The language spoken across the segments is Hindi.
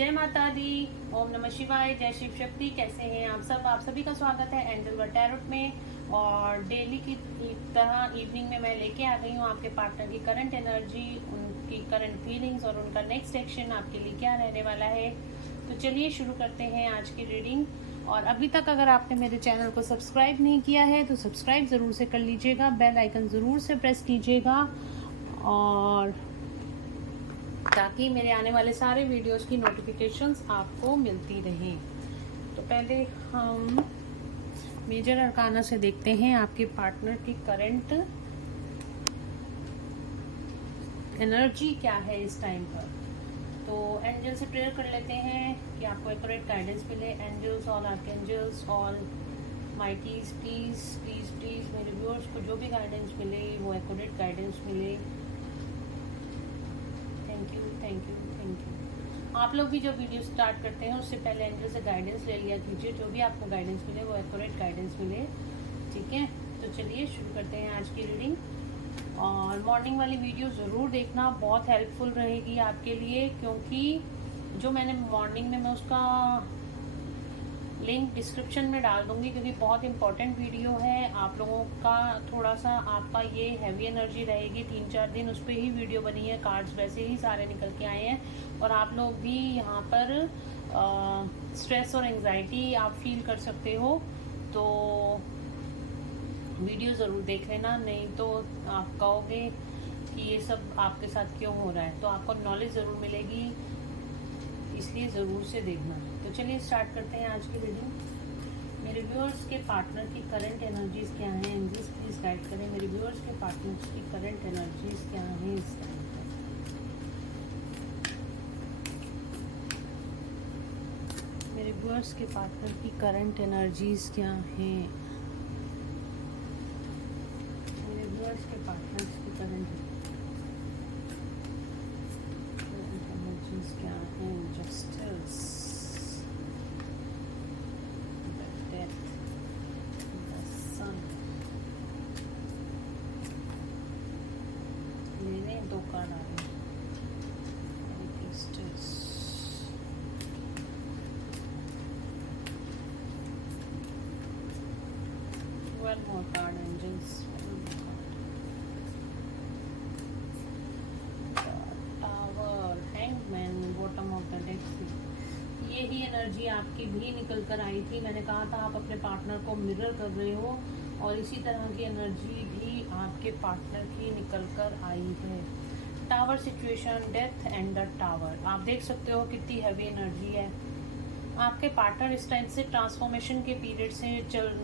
जय माता दी। ओम नमः शिवाय। जय शिव शक्ति। कैसे हैं आप सब? आप सभी का स्वागत है एंजल वर्ल्ड टैरोट में। और डेली की तरह इवनिंग में मैं लेके आ गई हूँ आपके पार्टनर की करंट एनर्जी, उनकी करंट फीलिंग्स और उनका नेक्स्ट एक्शन आपके लिए क्या रहने वाला है। तो चलिए शुरू करते हैं आज की रीडिंग। और अभी तक अगर आपने मेरे चैनल को सब्सक्राइब नहीं किया है तो सब्सक्राइब ज़रूर से कर लीजिएगा, बेल आइकन ज़रूर से प्रेस कीजिएगा, और ताकि मेरे आने वाले सारे वीडियोस की नोटिफिकेशंस आपको मिलती रहें। तो पहले हम मेजर अरकाना से देखते हैं आपके पार्टनर की करंट एनर्जी क्या है इस टाइम पर। तो एंजल से प्रेयर कर लेते हैं कि आपको एक्यूरेट गाइडेंस मिले। एंजल्स और आर्कएंजल्स और माइटीज, प्लीज प्लीज प्लीज मेरे व्यूअर्स को जो भी गाइडेंस मिले वो एक्यूरेट गाइडेंस मिले। Thank you thank you thank you. आप लोग भी जो वीडियो स्टार्ट करते हैं उससे पहले एंजल से गाइडेंस ले लिया कीजिए, जो भी आपको गाइडेंस मिले वो एक्यूरेट गाइडेंस मिले। ठीक है, तो चलिए शुरू करते हैं आज की रीडिंग। और मॉर्निंग वाली वीडियो ज़रूर देखना, बहुत हेल्पफुल रहेगी आपके लिए, क्योंकि जो मैंने मॉर्निंग में मैं उसका लिंक डिस्क्रिप्शन में डाल दूंगी, क्योंकि बहुत इंपॉर्टेंट वीडियो है। आप लोगों का थोड़ा सा आपका ये हैवी एनर्जी रहेगी 3-4 दिन, उस पर ही वीडियो बनी है। कार्ड्स वैसे ही सारे निकल के आए हैं और आप लोग भी यहाँ पर स्ट्रेस और एंजाइटी आप फील कर सकते हो, तो वीडियो ज़रूर देख लेना, नहीं तो आप कहोगे कि ये सब आपके साथ क्यों हो रहा है। तो आपको नॉलेज ज़रूर मिलेगी, इसलिए ज़रूर से देखना। तो चलिए स्टार्ट करते हैं आज की रीडिंग। मेरे व्यूअर्स के पार्टनर की करंट एनर्जीज क्या हैं? एंजल्स प्लीज गाइड करें मेरे व्यूअर्स के पार्टनर्स की करंट एनर्जीज क्या हैं इस टाइम पर। मेरे व्यूअर्स के पार्टनर की करंट एनर्जीज क्या हैं? मेरे व्यूअर्स के पार्टनर्स की करंट एनर्जीज क्या हैं? जस्टिस, दो कार्ड आ रहे हैं। One more card, angels. Tower, Hangman, bottom of the deck. यही एनर्जी आपकी भी निकल कर आई थी। मैंने कहा था आप अपने पार्टनर को मिरर कर रहे हो, और इसी तरह की एनर्जी भी आपके पार्टनर की निकल कर आई है। Tower situation, death and the tower. आप देख सकते हो कितनी हैवी एनर्जी है। आपके पार्टनर इस टाइम से ट्रांसफॉर्मेशन के पीरियड से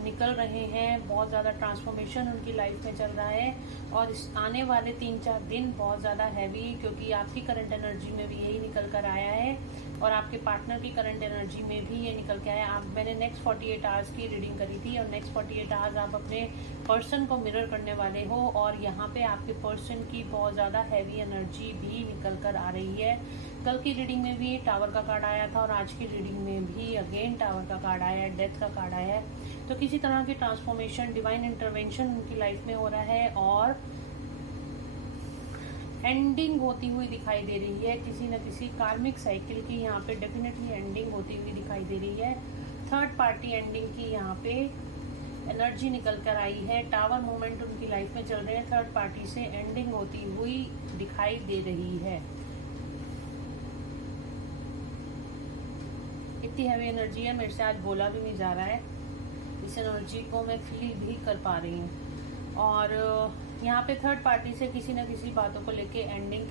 निकल रहे हैं। बहुत ज़्यादा ट्रांसफॉर्मेशन उनकी लाइफ में चल रहा है, और इस आने वाले 3-4 दिन बहुत ज़्यादा हैवी, क्योंकि आपकी करंट एनर्जी में भी यही निकल कर आया है और आपके पार्टनर की करंट एनर्जी में भी ये निकल के आया। आप मैंने नेक्स्ट 48 आवर्स की रीडिंग करी थी, और नेक्स्ट 48 आवर्स आप अपने पर्सन को मिरर करने वाले हो, और यहाँ पे आपके पर्सन की बहुत ज़्यादा हैवी एनर्जी भी निकल कर आ रही है। कल की रीडिंग में भी टावर का कार्ड आया था, और आज की रीडिंग में भी अगेन टावर का कार्ड आया है, डेथ का कार्ड आया है। तो किसी तरह की ट्रांसफॉर्मेशन, डिवाइन इंटरवेंशन उनकी लाइफ में हो रहा है, और एंडिंग होती हुई दिखाई दे रही है। किसी न किसी कार्मिक साइकिल की यहाँ पे डेफिनेटली एंडिंग होती हुई दिखाई दे रही है। थर्ड पार्टी एंडिंग की यहाँ पे एनर्जी निकल कर आई है। टावर मोमेंट उनकी लाइफ में चल रहे हैं, थर्ड पार्टी से एंडिंग होती हुई दिखाई दे रही है। इतनी हैवी एनर्जी है, मेरे से आज बोला भी नहीं जा रहा है। इस एनर्जी को मैं फील भी कर पा रही हूँ। और यहाँ पे थर्ड पार्टी से किसी न किसी बातों को लेके एंडिंग,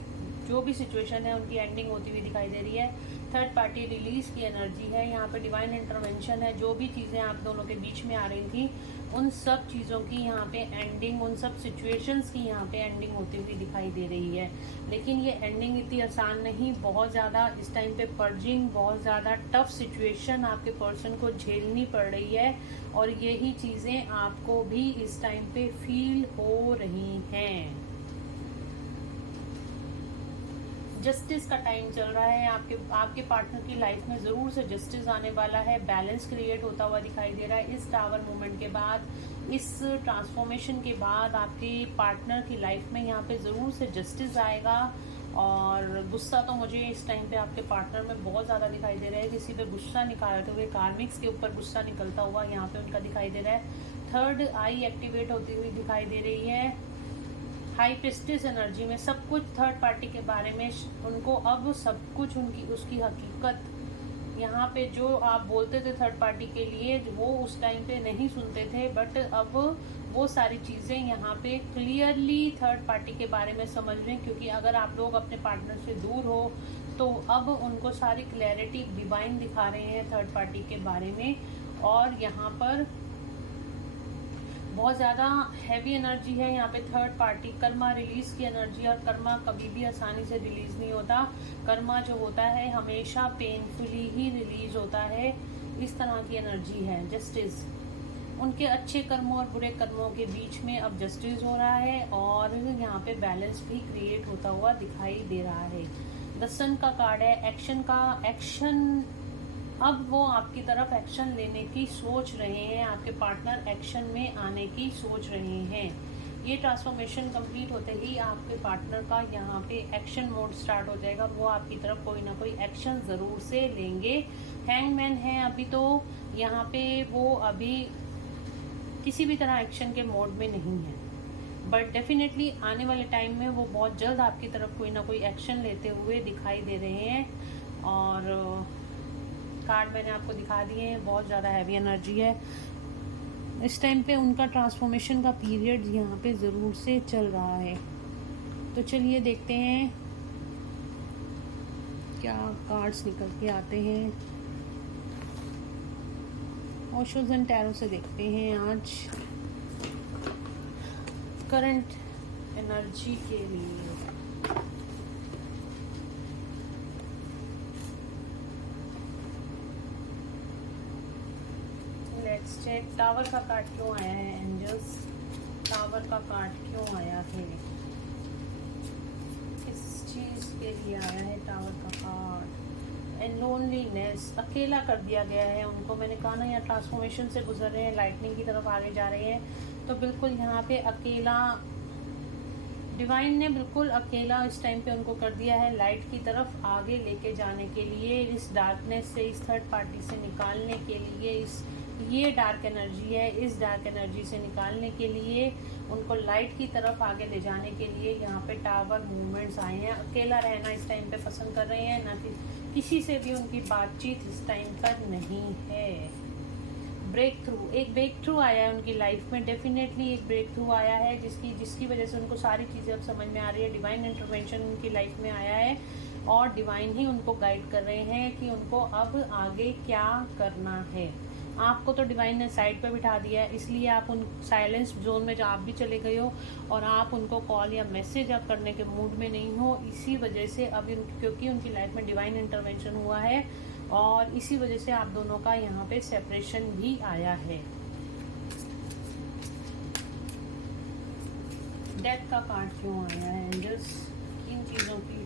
जो भी सिचुएशन है उनकी एंडिंग होती हुई दिखाई दे रही है। थर्ड पार्टी रिलीज की एनर्जी है, यहाँ पे डिवाइन इंटरवेंशन है। जो भी चीज़ें आप दोनों के बीच में आ रही थी उन सब चीज़ों की यहाँ पे एंडिंग, उन सब सिचुएशंस की यहाँ पे एंडिंग होती हुई दिखाई दे रही है। लेकिन ये एंडिंग इतनी आसान नहीं, बहुत ज़्यादा इस टाइम पे पर्जिंग, बहुत ज़्यादा टफ सिचुएशन आपके पर्सन को झेलनी पड़ रही है, और यही चीज़ें आपको भी इस टाइम पे फील हो रही हैं। जस्टिस का टाइम चल रहा है। आपके पार्टनर की लाइफ में ज़रूर से जस्टिस आने वाला है, बैलेंस क्रिएट होता हुआ दिखाई दे रहा है। इस टावर मूवमेंट के बाद, इस ट्रांसफॉर्मेशन के बाद आपके पार्टनर की लाइफ में यहाँ पे ज़रूर से जस्टिस आएगा, और गुस्सा तो मुझे इस टाइम पे आपके पार्टनर में बहुत ज़्यादा दिखाई दे रहा है। किसी पे गुस्सा निकालते हुए, कार्मिक्स के ऊपर गुस्सा निकलता हुआ यहाँ पे उनका दिखाई दे रहा है। थर्ड आई एक्टिवेट होती हुई दिखाई दे रही है। हाई प्रिस्टेस एनर्जी में सब कुछ थर्ड पार्टी के बारे में उनको अब सब कुछ उसकी हकीकत, यहाँ पे जो आप बोलते थे थर्ड पार्टी के लिए वो उस टाइम पे नहीं सुनते थे, बट अब वो सारी चीज़ें यहाँ पे क्लियरली थर्ड पार्टी के बारे में समझ रहे हैं। क्योंकि अगर आप लोग अपने पार्टनर से दूर हो तो अब उनको सारी क्लैरिटी डिवाइन दिखा रहे हैं थर्ड पार्टी के बारे में। और यहाँ पर बहुत ज़्यादा हैवी एनर्जी है यहाँ पे थर्ड पार्टी। कर्मा रिलीज की एनर्जी, और कर्मा कभी भी आसानी से रिलीज नहीं होता। कर्मा जो होता है हमेशा पेनफुली ही रिलीज होता है। इस तरह की एनर्जी है। जस्टिस, उनके अच्छे कर्मों और बुरे कर्मों के बीच में अब जस्टिस हो रहा है और यहाँ पे बैलेंस भी क्रिएट होता हुआ दिखाई दे रहा है। द सन का कार्ड है एक्शन का। एक्शन, अब वो आपकी तरफ एक्शन लेने की सोच रहे हैं। आपके पार्टनर एक्शन में आने की सोच रहे हैं। ये ट्रांसफॉर्मेशन कंप्लीट होते ही आपके पार्टनर का यहाँ पे एक्शन मोड स्टार्ट हो जाएगा। वो आपकी तरफ कोई ना कोई एक्शन ज़रूर से लेंगे। हैंगमैन है अभी तो यहाँ पे वो अभी किसी भी तरह एक्शन के मोड में नहीं है, बट डेफिनेटली आने वाले टाइम में वो बहुत जल्द आपकी तरफ कोई ना कोई एक्शन लेते हुए दिखाई दे रहे हैं। और कार्ड मैंने आपको दिखा दिए हैं। बहुत ज़्यादा हैवी एनर्जी है इस टाइम पे। उनका ट्रांसफॉर्मेशन का पीरियड यहाँ पे ज़रूर से चल रहा है। तो चलिए देखते हैं क्या कार्ड्स निकल के आते हैं। ओशोज एंड टैरो से देखते हैं आज करंट एनर्जी के लिए। लेट्स चेक टावर का कार्ड क्यों आया है। एंजल्स, टावर का कार्ड क्यों आया है, किस चीज़ के लिए आया है टावर का कार्ड। एंड लोनलीनेस, अकेला कर दिया गया है उनको। मैंने कहा ना यहाँ ट्रांसफॉर्मेशन से गुजर रहे हैं, लाइटनिंग की तरफ आगे जा रहे हैं। तो बिल्कुल यहाँ पे अकेला, डिवाइन ने बिल्कुल अकेला इस टाइम पे उनको कर दिया है। लाइट की तरफ आगे लेके जाने के लिए, इस डार्कनेस से, इस थर्ड पार्टी से निकालने के लिए, ये डार्क एनर्जी है, इस डार्क एनर्जी से निकालने के लिए, उनको लाइट की तरफ आगे ले जाने के लिए यहाँ पे टावर मूवमेंट्स आए हैं। अकेला रहना इस टाइम पे पसंद कर रहे हैं, ना कि किसी से भी उनकी बातचीत इस टाइम पर नहीं है। ब्रेक थ्रू, एक ब्रेक थ्रू आया है उनकी लाइफ में। डेफिनेटली एक ब्रेक थ्रू आया है जिसकी वजह से उनको सारी चीज़ें अब समझ में आ रही है। डिवाइन इंटरवेंशन उनकी लाइफ में आया है और डिवाइन ही उनको गाइड कर रहे हैं कि उनको अब आगे क्या करना है। आपको तो डिवाइन ने साइड पे बिठा दिया है, इसलिए आप उन साइलेंस जोन में जो आप भी चले गए हो और आप उनको कॉल या मैसेज आप करने के मूड में नहीं हो। इसी वजह से अब क्योंकि उनकी लाइफ में डिवाइन इंटरवेंशन हुआ है और इसी वजह से आप दोनों का यहाँ पे सेपरेशन भी आया है। डेथ का कार्ड क्यों आया है एंजल्स, किन चीज़ों की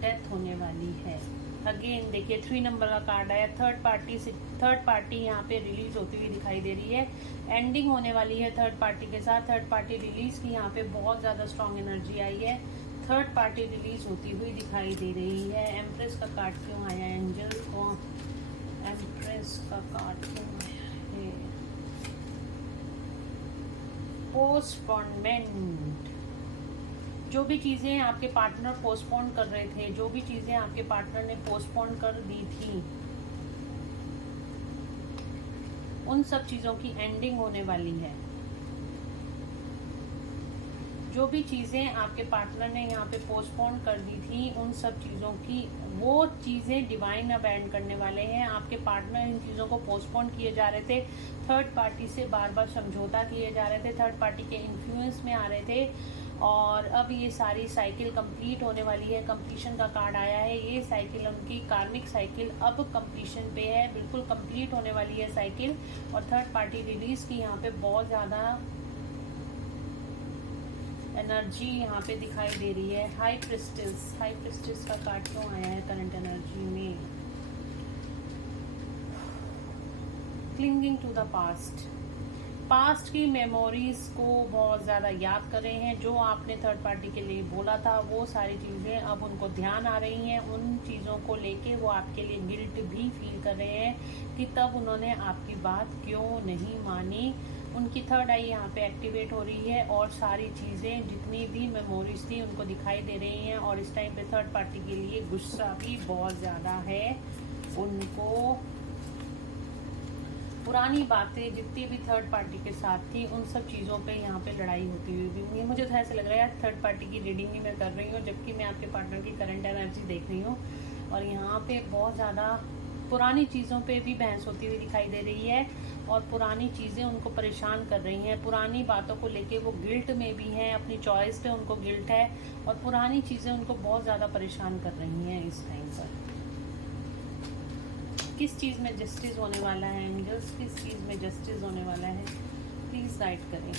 डेथ होने वाली है। अगेन देखिए 3 नंबर का कार्ड आया। थर्ड पार्टी यहाँ पे रिलीज होती हुई दिखाई दे रही है। एंडिंग होने वाली है थर्ड पार्टी के साथ। थर्ड पार्टी रिलीज की यहाँ पे बहुत ज़्यादा स्ट्रॉन्ग एनर्जी आई है। थर्ड पार्टी रिलीज होती हुई दिखाई दे रही है। एम्प्रेस का कार्ड क्यों आया है एंजल को, एम्प्रेस का कार्ड क्यों आया है। पोस्टपोनमेंट, जो भी चीज़ें आपके पार्टनर पोस्टपोन कर रहे थे, जो भी चीज़ें आपके पार्टनर ने पोस्टपोन कर दी थी, उन सब चीज़ों की एंडिंग होने वाली है। जो भी चीज़ें आपके पार्टनर ने यहाँ पे पोस्टपोन कर दी थी, उन सब चीज़ों की, वो चीज़ें डिवाइन अब एंड करने वाले हैं। आपके पार्टनर इन चीज़ों को पोस्टपोन किए जा रहे थे, थर्ड पार्टी से बार बार समझौता किए जा रहे थे, थर्ड पार्टी के इन्फ्लुएंस में आ रहे थे और अब ये सारी साइकिल कंप्लीट होने वाली है। कंप्लीशन का कार्ड आया है। ये साइकिल, उनकी कार्मिक साइकिल अब कंप्लीशन पे है, बिल्कुल कंप्लीट होने वाली है साइकिल। और थर्ड पार्टी रिलीज की यहाँ पे बहुत ज़्यादा एनर्जी यहाँ पे दिखाई दे रही है। हाई प्रिस्टेस का कार्ड क्यों आया है करंट एनर्जी में। Clinging to the past, past की मेमोरीज को बहुत ज़्यादा याद कर रहे हैं। जो आपने थर्ड पार्टी के लिए बोला था वो सारी चीज़ें अब उनको ध्यान आ रही हैं। उन चीज़ों को लेके वो आपके लिए गिल्ट भी फील कर रहे हैं कि तब उन्होंने आपकी बात क्यों नहीं मानी। उनकी थर्ड आई यहाँ पे एक्टिवेट हो रही है और सारी चीज़ें जितनी भी मेमोरीज थी उनको दिखाई दे रही हैं। और इस टाइम पे थर्ड पार्टी के लिए गुस्सा भी बहुत ज़्यादा है। उनको पुरानी बातें जितनी भी थर्ड पार्टी के साथ थी उन सब चीज़ों पे यहाँ पे लड़ाई होती हुई भी मुझे तो ऐसा लग रहा है थर्ड पार्टी की रीडिंग ही मैं कर रही हूँ, जबकि मैं आपके पार्टनर की करंट एनर्जी देख रही हूँ। और यहाँ पे बहुत ज़्यादा पुरानी चीज़ों पे भी बहस होती हुई दिखाई दे रही है और पुरानी चीज़ें उनको परेशान कर रही हैं। पुरानी बातों को लेके वो गिल्ट में भी हैं, अपनी चॉइस पे उनको गिल्ट है और पुरानी चीज़ें उनको बहुत ज़्यादा परेशान कर रही हैं इस टाइम पर। किस चीज़ में जस्टिस होने वाला है एंजल्स, किस चीज़ में जस्टिस होने वाला है, प्लीज़ गाइड करें।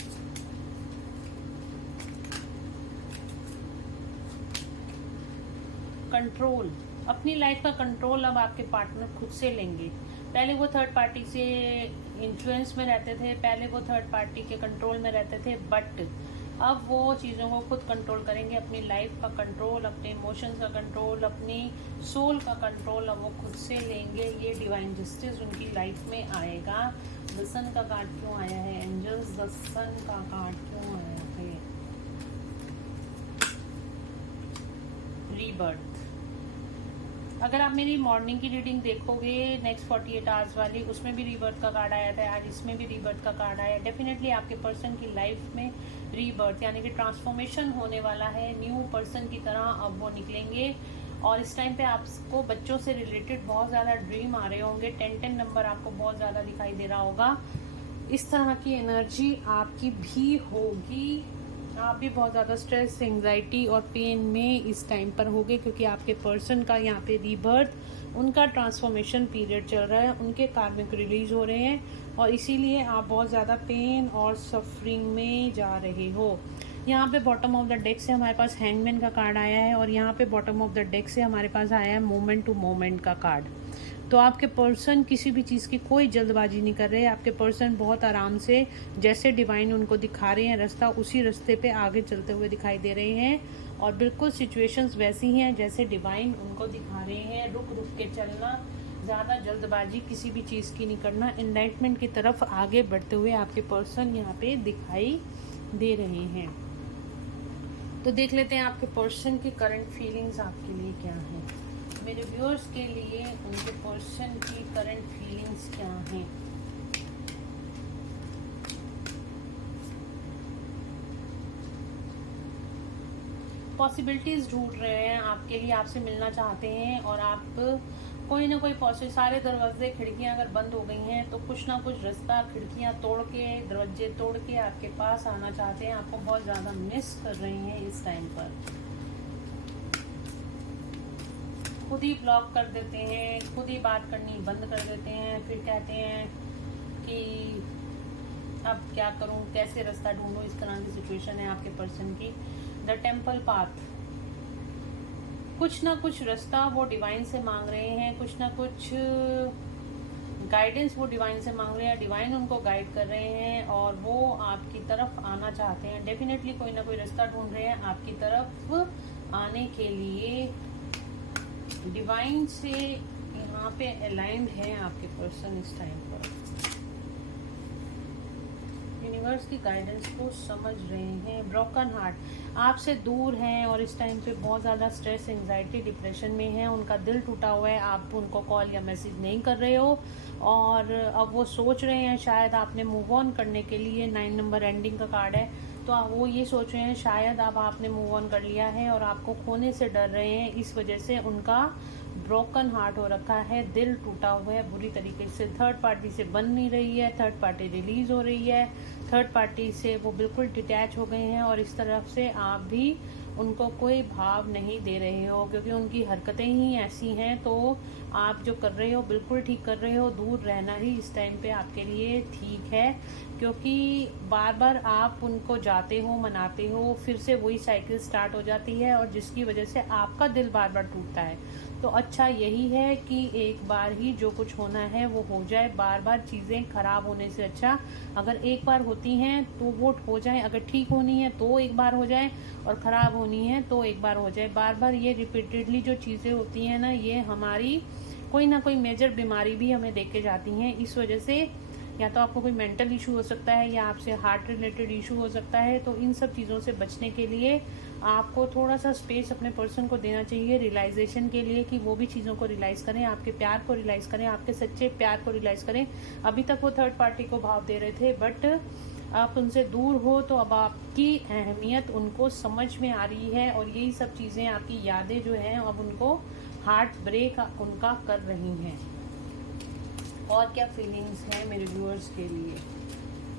कंट्रोल, अपनी लाइफ का कंट्रोल अब आपके पार्टनर खुद से लेंगे। पहले वो थर्ड पार्टी से इन्फ्लुएंस में रहते थे, पहले वो थर्ड पार्टी के कंट्रोल में रहते थे, बट अब वो चीज़ों को खुद कंट्रोल करेंगे। अपनी लाइफ का कंट्रोल, अपने इमोशंस का कंट्रोल, अपनी सोल का कंट्रोल अब वो खुद से लेंगे। ये डिवाइन जस्टिस उनकी लाइफ में आएगा। द सन का कार्ड क्यों आया है एंजल्स, द सन का कार्ड क्यों आया है? रीबर्थ। अगर आप मेरी मॉर्निंग की रीडिंग देखोगे नेक्स्ट 48 आवर्स वाली, उसमें भी रीबर्थ का कार्ड आया था, आज इसमें भी रीबर्थ का कार्ड आया। डेफिनेटली आपके पर्सन की लाइफ में रीबर्थ यानी कि ट्रांसफॉर्मेशन होने वाला है। न्यू पर्सन की तरह अब वो निकलेंगे। और इस टाइम पे आपको बच्चों से रिलेटेड बहुत ज़्यादा ड्रीम आ रहे होंगे। 10-10 नंबर आपको बहुत ज़्यादा दिखाई दे रहा होगा। इस तरह की एनर्जी आपकी भी होगी। आप भी बहुत ज़्यादा स्ट्रेस, एंग्जाइटी और पेन में इस टाइम पर होगे, क्योंकि आपके पर्सन का यहाँ पे रीबर्थ, उनका ट्रांसफॉर्मेशन पीरियड चल रहा है, उनके कार्मिक रिलीज हो रहे हैं और इसीलिए आप बहुत ज़्यादा पेन और सफरिंग में जा रहे हो। यहाँ पे बॉटम ऑफ द डेक से हमारे पास हैंगमैन का कार्ड आया है और यहाँ पे बॉटम ऑफ द डेक से हमारे पास आया है मोमेंट टू मोमेंट का कार्ड। तो आपके पर्सन किसी भी चीज़ की कोई जल्दबाजी नहीं कर रहे। आपके पर्सन बहुत आराम से, जैसे डिवाइन उनको दिखा रहे हैं रास्ता, उसी रास्ते पे आगे चलते हुए दिखाई दे रहे हैं। और बिल्कुल सिचुएशंस वैसी ही हैं जैसे डिवाइन उनको दिखा रहे हैं। रुक रुक के चलना, ज़्यादा जल्दबाजी किसी भी चीज़ की नहीं करना। एनलाइटमेंट की तरफ आगे बढ़ते हुए आपके पर्सन यहाँ पे दिखाई दे रहे हैं। तो देख लेते हैं आपके पर्सन की करंट फीलिंग्स आपके लिए क्या हैं। मेरे व्यूअर्स के लिए उनके पर्सन की करंट फीलिंग्स क्या हैं। पॉसिबिलिटीज ढूंढ रहे हैं आपके लिए, आपसे मिलना चाहते हैं और आप कोई ना कोई पॉसिबल, सारे दरवाजे खिड़कियां अगर बंद हो गई हैं तो कुछ ना कुछ रास्ता, खिड़कियां तोड़ के, दरवाजे तोड़ के आपके पास आना चाहते हैं। आपको बहुत ज़्यादा मिस कर रहे हैं इस टाइम पर। खुद ही ब्लॉक कर देते हैं, खुद ही बात करनी बंद कर देते हैं, फिर कहते हैं कि अब क्या करूं, कैसे रास्ता ढूंढूं। इस तरह की सिचुएशन है आपके पर्सन की। द टेम्पल पाथ, कुछ ना कुछ रास्ता वो डिवाइन से मांग रहे हैं, कुछ ना कुछ गाइडेंस वो डिवाइन से मांग रहे हैं। डिवाइन उनको गाइड कर रहे हैं और वो आपकी तरफ आना चाहते हैं। डेफिनेटली कोई ना कोई रास्ता ढूंढ रहे हैं आपकी तरफ आने के लिए। डिवाइन से यहाँ पे अलाइंड है आपके पर्सन इस टाइम पर। यूनिवर्स की गाइडेंस को समझ रहे हैं। ब्रोकन हार्ट, आपसे दूर हैं और इस टाइम पे बहुत ज़्यादा स्ट्रेस, एंग्जाइटी, डिप्रेशन में हैं। उनका दिल टूटा हुआ है, आप उनको कॉल या मैसेज नहीं कर रहे हो और अब वो सोच रहे हैं शायद आपने मूव ऑन करने के लिए। 9 नंबर एंडिंग का कार्ड है, तो वो ये सोच रहे हैं शायद अब आपने मूव ऑन कर लिया है और आपको खोने से डर रहे हैं। इस वजह से उनका ब्रोकन हार्ट हो रखा है, दिल टूटा हुआ है बुरी तरीके से। थर्ड पार्टी से बन नहीं रही है, थर्ड पार्टी रिलीज हो रही है, थर्ड पार्टी से वो बिल्कुल डिटैच हो गए हैं और इस तरफ से आप भी उनको कोई भाव नहीं दे रहे हो, क्योंकि उनकी हरकतें ही ऐसी हैं। तो आप जो कर रहे हो बिल्कुल ठीक कर रहे हो। दूर रहना ही इस टाइम पे आपके लिए ठीक है, क्योंकि बार बार आप उनको जाते हो, मनाते हो, फिर से वही साइकिल स्टार्ट हो जाती है और जिसकी वजह से आपका दिल बार बार टूटता है। तो अच्छा यही है कि एक बार ही जो कुछ होना है वो हो जाए, बार बार चीज़ें खराब होने से अच्छा अगर एक बार होती हैं तो वो हो जाए, अगर ठीक होनी है तो एक बार हो जाए और ख़राब होनी है तो एक बार हो जाए। बार बार ये रिपीटेडली जो चीज़ें होती हैं ना, ये हमारी कोई ना कोई मेजर बीमारी भी हमें देके जाती हैं। इस वजह से या तो आपको कोई मेंटल इशू हो सकता है या आपसे हार्ट रिलेटेड इशू हो सकता है। तो इन सब चीज़ों से बचने के लिए आपको थोड़ा सा स्पेस अपने पर्सन को देना चाहिए रियलाइजेशन के लिए, कि वो भी चीज़ों को रियलाइज़ करें, आपके प्यार को रियलाइज़ करें, आपके सच्चे प्यार को रियलाइज़ करें। अभी तक वो थर्ड पार्टी को भाव दे रहे थे, बट आप उनसे दूर हो तो अब आपकी अहमियत उनको समझ में आ रही है, और यही सब चीज़ें आपकी यादें जो हैं अब उनको हार्ट ब्रेक उनका कर रही हैं। और क्या फीलिंग्स हैं मेरे व्यूअर्स के लिए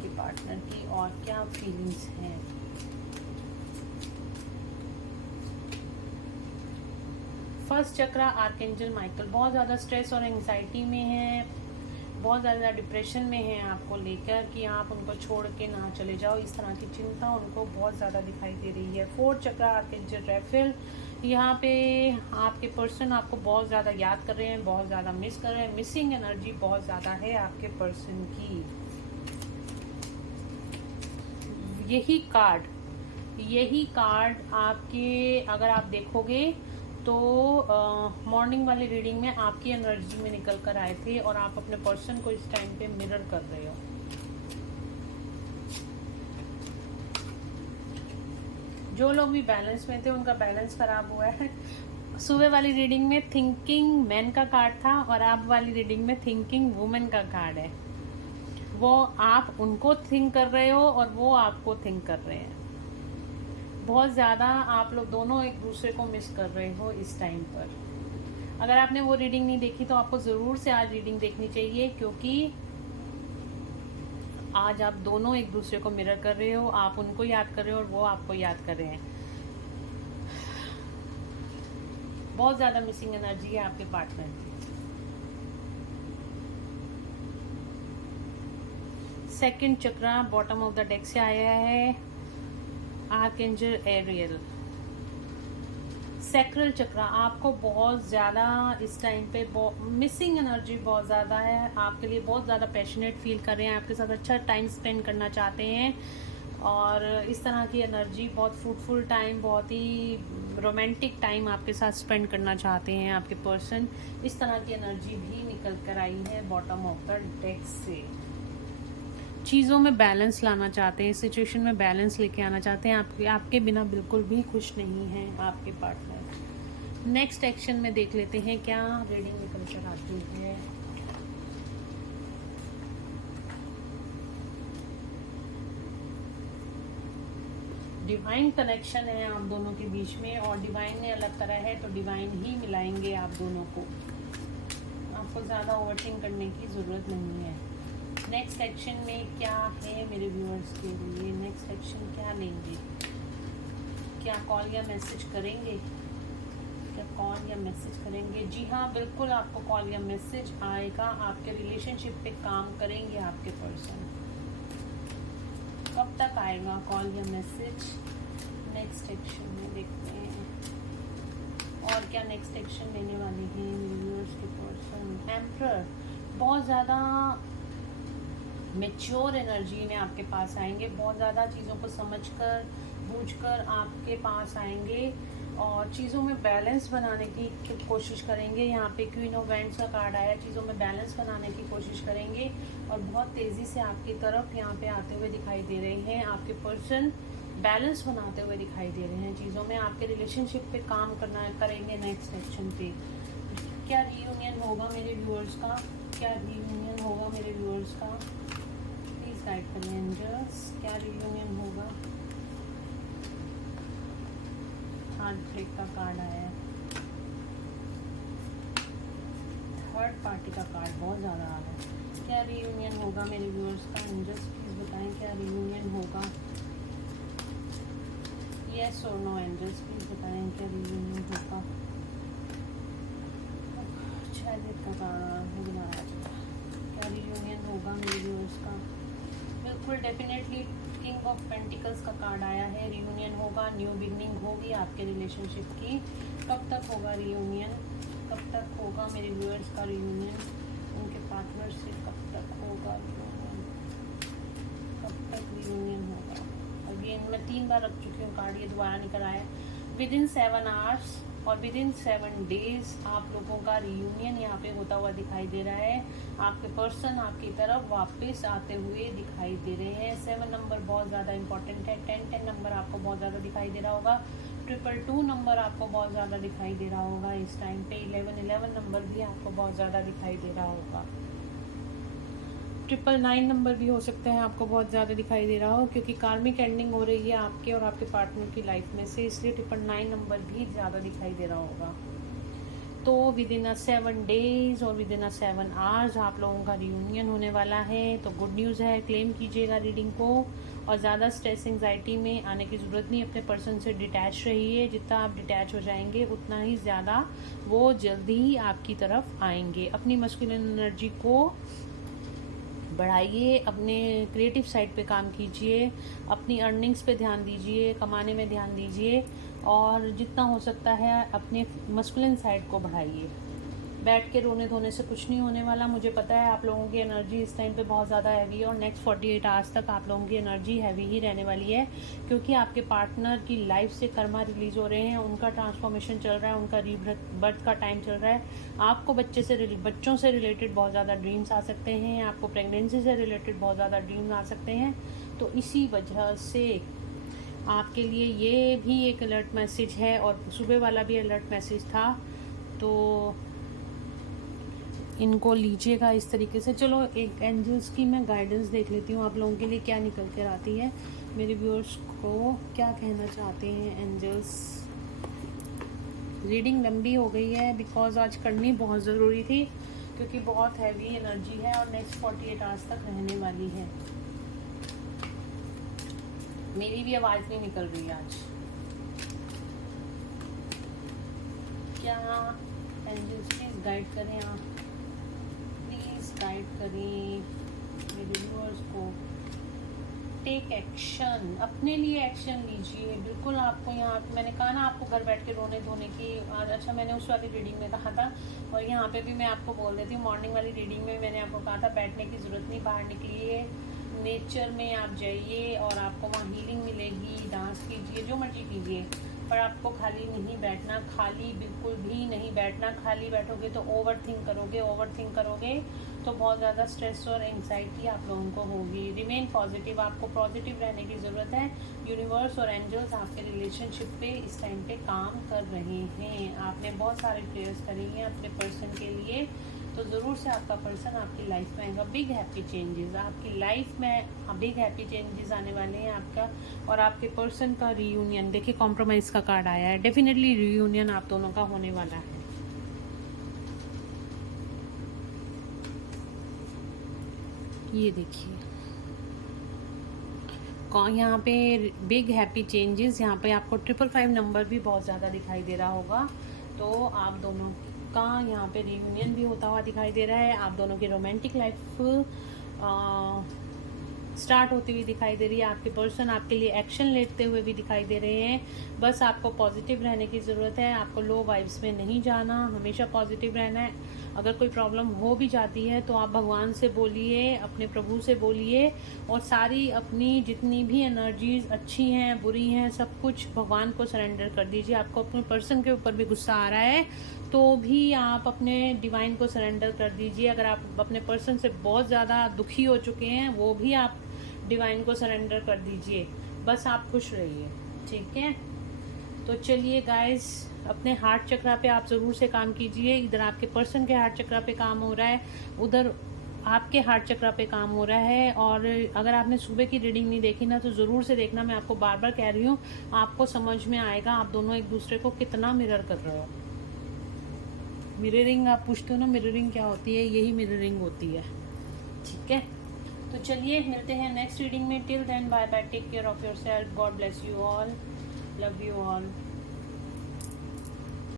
कि पार्टनर की, और क्या फीलिंग्स हैं? फर्स्ट चक्रा आर्कएंजल माइकल बहुत ज़्यादा स्ट्रेस और एंग्जाइटी में है, बहुत ज़्यादा डिप्रेशन में है आपको लेकर कि आप उनको छोड़ के ना चले जाओ, इस तरह की चिंता उनको बहुत ज़्यादा दिखाई दे रही है। फोर्थ चक्रा आर्कएंजल रैफेल, यहाँ पे आपके पर्सन आपको बहुत ज़्यादा याद कर रहे हैं, बहुत ज़्यादा मिस कर रहे हैं, मिसिंग एनर्जी बहुत ज़्यादा है आपके पर्सन की। यही कार्ड आपके अगर आप देखोगे तो मॉर्निंग वाली रीडिंग में आपकी एनर्जी में निकल कर आए थे, और आप अपने पर्सन को इस टाइम पे मिरर कर रहे हो। जो लोग भी बैलेंस में थे उनका बैलेंस खराब हुआ है। सुबह वाली रीडिंग में थिंकिंग मैन का कार्ड था, और आप वाली रीडिंग में थिंकिंग वुमेन का कार्ड है। वो आप उनको थिंक कर रहे हो और वो आपको थिंक कर रहे हैं। बहुत ज़्यादा आप लोग दोनों एक दूसरे को मिस कर रहे हो इस टाइम पर। अगर आपने वो रीडिंग नहीं देखी तो आपको ज़रूर से आज रीडिंग देखनी चाहिए, क्योंकि आज आप दोनों एक दूसरे को मिरर कर रहे हो, आप उनको याद कर रहे हो और वो आपको याद कर रहे हैं। बहुत ज़्यादा मिसिंग एनर्जी है आपके पार्टनर की। Second chakra bottom of the deck से आया है आर्कएंजल एरियल। सैक्रल चक्रा आपको बहुत ज़्यादा इस टाइम पे मिसिंग एनर्जी बहुत ज़्यादा है, आपके लिए बहुत ज़्यादा पैशनेट फील कर रहे हैं, आपके साथ अच्छा टाइम स्पेंड करना चाहते हैं, और इस तरह की एनर्जी बहुत फ्रूटफुल टाइम, बहुत ही रोमांटिक टाइम आपके साथ स्पेंड करना चाहते हैं आपके पर्सन। इस तरह की एनर्जी भी निकल कर आई है बॉटम ऑफ द डेक से। चीज़ों में बैलेंस लाना चाहते हैं, सिचुएशन में बैलेंस लेके आना चाहते हैं, आपके बिना बिल्कुल भी खुश नहीं है आपके पार्टनर। नेक्स्ट एक्शन में देख लेते हैं क्या रीडिंग निकल कर आती है। डिवाइन कनेक्शन है आप दोनों के बीच में, और डिवाइन ने अलग करा है तो डिवाइन ही मिलाएंगे आप दोनों को। आपको ज़्यादा ओवरथिंक करने की ज़रूरत नहीं है। नेक्स्ट एक्शन में क्या है मेरे व्यूअर्स के लिए? नेक्स्ट एक्शन क्या लेंगे? क्या कॉल या मैसेज करेंगे? क्या कॉल या मैसेज करेंगे? जी हाँ, बिल्कुल आपको कॉल या मैसेज आएगा। आपके रिलेशनशिप पे काम करेंगे आपके पर्सन। कब तक आएगा कॉल या मैसेज? नेक्स्ट एक्शन में देखते हैं और क्या नेक्स्ट एक्शन लेने वाले हैं मेरे व्यूअर्स के पर्सन। एम्परर बहुत ज़्यादा मैच्योर एनर्जी में आपके पास आएंगे, बहुत ज़्यादा चीज़ों को समझकर बूझकर आपके पास आएंगे और चीज़ों में बैलेंस बनाने की कोशिश करेंगे। यहाँ पे क्वीन ऑफ वैंड्स का कार्ड आया, चीज़ों में बैलेंस बनाने की कोशिश करेंगे और बहुत तेज़ी से आपकी तरफ यहाँ पे आते हुए दिखाई दे रहे हैं। आपके पर्सन बैलेंस बनाते हुए दिखाई दे रहे हैं चीज़ों में, आपके रिलेशनशिप पे काम करना करेंगे नेक्स्ट एक्शन पे। क्या रीयूनियन होगा मेरे व्यूअर्स का? क्या रीयूनियन होगा मेरे व्यूअर्स का? प्लीज़ गाइड करें एंजल्स, क्या रीयूनियन होगा? हार्ट ब्रेक का कार्ड आया है, थर्ड पार्टी का कार्ड बहुत ज़्यादा आ रहा है। क्या रीयूनियन होगा मेरे व्यूअर्स का? एंजल्स प्लीज़ बताएं क्या रीयूनियन होगा? यस और नो एंजल्स प्लीज़ बताएं क्या रीयूनियन होगा? शायद का कार्ड क्या रीयूनियन होगा मेरे व्यूअर्स का? बिल्कुल डेफिनेटली किंग ऑफ पेंटिकल्स का कार्ड आया है। रीयूनियन होगा, न्यू बिगनिंग होगी आपके रिलेशनशिप की। कब तक होगा रीयूनियन? कब तक होगा मेरे व्यूअर्स का रियूनियन, उनके पार्टनर से कब तक होगा रियूनियन, कब तक रियूनियन होगा। अभी मैं 3 बार रख चुकी हूँ कार्ड, ये दोबारा निकल आया। विद इन 7 आवर्स और विद इन 7 डेज आप लोगों का रियूनियन यहाँ पे होता हुआ दिखाई दे रहा है। आपके पर्सन आपकी तरफ वापस आते हुए दिखाई दे रहे हैं। 7 नंबर बहुत ज़्यादा इंपॉर्टेंट है। 10 नंबर आपको बहुत ज़्यादा दिखाई दे रहा होगा। 222 नंबर आपको बहुत ज़्यादा दिखाई दे रहा होगा इस टाइम पे। 11 नंबर भी आपको बहुत ज़्यादा दिखाई दे रहा होगा। 999 नंबर भी हो सकता है आपको बहुत ज़्यादा दिखाई दे रहा हो, क्योंकि कार्मिक एंडिंग हो रही है आपके और आपके पार्टनर की लाइफ में से, इसलिए 999 नंबर भी ज़्यादा दिखाई दे रहा होगा। तो विद इन 7 डेज और विद इन 7 आवर्स आप लोगों का रियूनियन होने वाला है। तो गुड न्यूज़ है, क्लेम कीजिएगा रीडिंग को। और ज़्यादा स्ट्रेस एंग्जाइटी में आने की ज़रूरत नहीं, अपने पर्सन से डिटैच रहिए। जितना आप डिटैच हो जाएंगे उतना ही ज़्यादा वो जल्दी ही आपकी तरफ आएंगे। अपनी मस्कुलिन एनर्जी को बढ़ाइए, अपने क्रिएटिव साइड पे काम कीजिए, अपनी अर्निंग्स पे ध्यान दीजिए, कमाने में ध्यान दीजिए और जितना हो सकता है अपने मस्कुलिन साइड को बढ़ाइए। बैठ के रोने धोने से कुछ नहीं होने वाला। मुझे पता है आप लोगों की एनर्जी इस टाइम पे बहुत ज़्यादा हैवी है और नेक्स्ट 48 आवर्स तक आप लोगों की एनर्जी हैवी ही रहने वाली है, क्योंकि आपके पार्टनर की लाइफ से कर्मा रिलीज हो रहे हैं, उनका ट्रांसफॉर्मेशन चल रहा है, उनका रीबर्थ का टाइम चल रहा है। आपको बच्चों से रिलेटेड बहुत ज़्यादा ड्रीम्स आ सकते हैं, आपको प्रेगनेंसी से रिलेटेड बहुत ज़्यादा ड्रीम्स आ सकते हैं। तो इसी वजह से आपके लिए ये भी एक अलर्ट मैसेज है और सुबह वाला भी अलर्ट मैसेज था। तो इनको लीजिएगा इस तरीके से। चलो एक एंजल्स की मैं गाइडेंस देख लेती हूँ आप लोगों के लिए क्या निकल कर आती है, मेरे व्यूअर्स को क्या कहना चाहते हैं एंजल्स। रीडिंग लंबी हो गई है बिकॉज आज करनी बहुत ज़रूरी थी, क्योंकि बहुत हैवी एनर्जी है और नेक्स्ट 48 आवर्स तक रहने वाली है। मेरी भी आवाज़ नहीं निकल रही आज। क्या एंजल्स प्लीज़ गाइड करें, आप प्लीज़ गाइड करें मेरे व्यूअर्स को। टेक एक्शन, अपने लिए एक्शन लीजिए। बिल्कुल आपको यहाँ मैंने कहा ना आपको घर बैठ के रोने धोने की, अच्छा मैंने उस वाली रीडिंग में कहा था और यहाँ पे भी मैं आपको बोल देती हूँ। मॉर्निंग वाली रीडिंग में मैंने आपको कहा था बैठने की ज़रूरत नहीं, बाहर निकलिए, नेचर में आप जाइए और आपको वहाँ हीलिंग मिलेगी। डांस कीजिए, जो मर्जी कीजिए, पर आपको खाली नहीं बैठना, खाली बिल्कुल भी नहीं बैठना। खाली बैठोगे तो ओवर थिंक करोगे तो बहुत ज़्यादा स्ट्रेस और एंग्जाइटी आप लोगों को होगी। रिमेन पॉजिटिव, आपको पॉजिटिव रहने की ज़रूरत है। यूनिवर्स और एंजल्स आपके रिलेशनशिप पे इस टाइम पे काम कर रहे हैं। आपने बहुत सारे प्रेयर्स करी हैं अपने पर्सन के लिए, तो ज़रूर से आपका पर्सन आपकी लाइफ में आएगा। बिग हैप्पी चेंजेस आपकी लाइफ में, बिग हैप्पी चेंजेस आने वाले हैं आपका और आपके पर्सन का रीयूनियन। देखिए कॉम्प्रोमाइज़ का कार्ड आया है, डेफिनेटली रीयूनियन आप दोनों का होने वाला है। ये देखिए यहाँ पे बिग हैप्पी चेंजेस, यहाँ पे आपको 555 नंबर भी बहुत ज़्यादा दिखाई दे रहा होगा। तो आप दोनों का यहाँ पे रियूनियन भी होता हुआ दिखाई दे रहा है। आप दोनों की रोमांटिक लाइफ स्टार्ट होती हुई दिखाई दे रही है। आपके पर्सन आपके लिए एक्शन लेते हुए भी दिखाई दे रहे हैं। बस आपको पॉजिटिव रहने की ज़रूरत है, आपको लो वाइब्स में नहीं जाना, हमेशा पॉजिटिव रहना है। अगर कोई प्रॉब्लम हो भी जाती है तो आप भगवान से बोलिए, अपने प्रभु से बोलिए और सारी अपनी जितनी भी एनर्जीज अच्छी हैं बुरी हैं सब कुछ भगवान को सरेंडर कर दीजिए। आपको अपने पर्सन के ऊपर भी गुस्सा आ रहा है तो भी आप अपने डिवाइन को सरेंडर कर दीजिए। अगर आप अपने पर्सन से बहुत ज़्यादा दुखी हो चुके हैं वो भी आप डिवाइन को सरेंडर कर दीजिए। बस आप खुश रहिए, ठीक है। तो चलिए गाइस, अपने हार्ट चक्रा पे आप ज़रूर से काम कीजिए। इधर आपके पर्सन के हार्ट चक्रा पे काम हो रहा है, उधर आपके हार्ट चक्रा पे काम हो रहा है। और अगर आपने सुबह की रीडिंग नहीं देखी ना तो ज़रूर से देखना, मैं आपको बार बार कह रही हूँ, आपको समझ में आएगा आप दोनों एक दूसरे को कितना मिरर कर रहे हो। मिररिंग आप पूछते हो ना, मिररिंग क्या होती है, यही मिररिंग होती है, ठीक है। तो चलिए मिलते हैं नेक्स्ट रीडिंग में। Till then bye bye, take care of yourself, God bless you all, love you all.